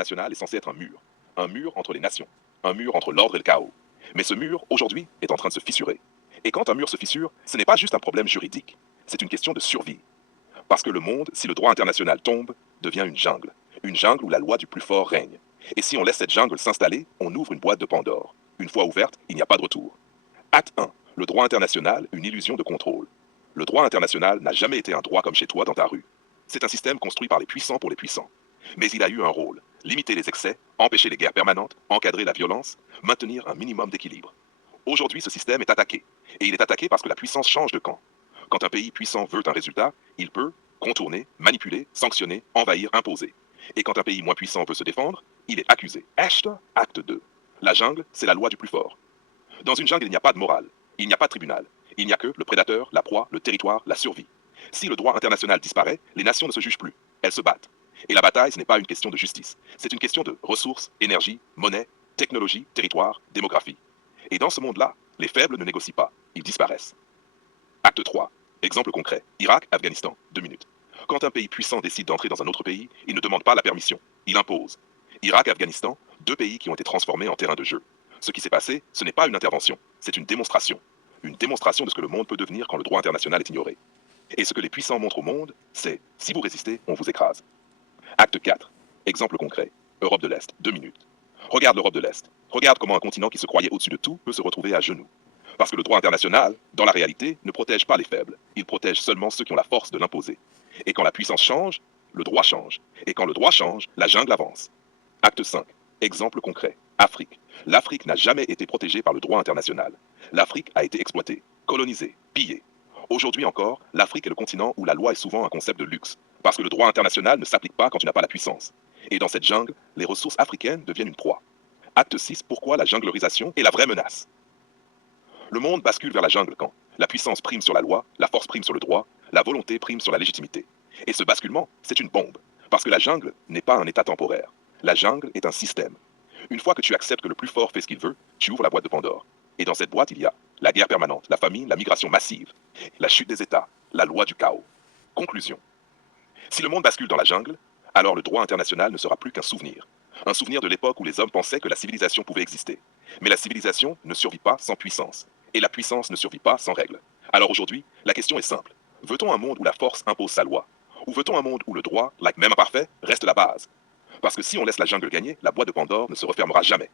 international est censé être un mur entre les nations, un mur entre l'ordre et le chaos. Mais ce mur, aujourd'hui, est en train de se fissurer. Et quand un mur se fissure, ce n'est pas juste un problème juridique, c'est une question de survie. Parce que le monde, si le droit international tombe, devient une jungle où la loi du plus fort règne. Et si on laisse cette jungle s'installer, on ouvre une boîte de Pandore. Une fois ouverte, il n'y a pas de retour. Acte 1. Le droit international, une illusion de contrôle. Le droit international n'a jamais été un droit comme chez toi dans ta rue. C'est un système construit par les puissants pour les puissants. Mais il a eu un rôle, limiter les excès, empêcher les guerres permanentes, encadrer la violence, maintenir un minimum d'équilibre. Aujourd'hui, ce système est attaqué. Et il est attaqué parce que la puissance change de camp. Quand un pays puissant veut un résultat, il peut contourner, manipuler, sanctionner, envahir, imposer. Et quand un pays moins puissant veut se défendre, il est accusé. Acte 2. La jungle, c'est la loi du plus fort. Dans une jungle, il n'y a pas de morale, il n'y a pas de tribunal. Il n'y a que le prédateur, la proie, le territoire, la survie. Si le droit international disparaît, les nations ne se jugent plus. Elles se battent. Et la bataille, ce n'est pas une question de justice. C'est une question de ressources, énergie, monnaie, technologie, territoire, démographie. Et dans ce monde-là, les faibles ne négocient pas. Ils disparaissent. Acte 3. Exemple concret. Irak, Afghanistan. 2 minutes. Quand un pays puissant décide d'entrer dans un autre pays, il ne demande pas la permission. Il impose. Irak, Afghanistan, 2 pays qui ont été transformés en terrain de jeu. Ce qui s'est passé, ce n'est pas une intervention, c'est une démonstration. Une démonstration de ce que le monde peut devenir quand le droit international est ignoré. Et ce que les puissants montrent au monde, c'est si vous résistez, on vous écrase. Acte 4. Exemple concret. Europe de l'Est. 2 minutes. Regarde l'Europe de l'Est. Regarde comment un continent qui se croyait au-dessus de tout peut se retrouver à genoux. Parce que le droit international, dans la réalité, ne protège pas les faibles. Il protège seulement ceux qui ont la force de l'imposer. Et quand la puissance change, le droit change. Et quand le droit change, la jungle avance. Acte 5. Exemple concret. Afrique. L'Afrique n'a jamais été protégée par le droit international. L'Afrique a été exploitée, colonisée, pillée. Aujourd'hui encore, l'Afrique est le continent où la loi est souvent un concept de luxe, parce que le droit international ne s'applique pas quand tu n'as pas la puissance. Et dans cette jungle, les ressources africaines deviennent une proie. Acte 6. Pourquoi la junglerisation est la vraie menace. Le monde bascule vers la jungle quand la puissance prime sur la loi, la force prime sur le droit, la volonté prime sur la légitimité. Et ce basculement, c'est une bombe, parce que la jungle n'est pas un état temporaire. La jungle est un système. Une fois que tu acceptes que le plus fort fait ce qu'il veut, tu ouvres la boîte de Pandore. Et dans cette boîte, il y a la guerre permanente, la famine, la migration massive, la chute des États, la loi du chaos. Conclusion. Si le monde bascule dans la jungle, alors le droit international ne sera plus qu'un souvenir. Un souvenir de l'époque où les hommes pensaient que la civilisation pouvait exister. Mais la civilisation ne survit pas sans puissance. Et la puissance ne survit pas sans règles. Alors aujourd'hui, la question est simple. Veut-on un monde où la force impose sa loi? Ou veut-on un monde où le droit, même imparfait, reste la base? Parce que si on laisse la jungle gagner, la boîte de Pandore ne se refermera jamais.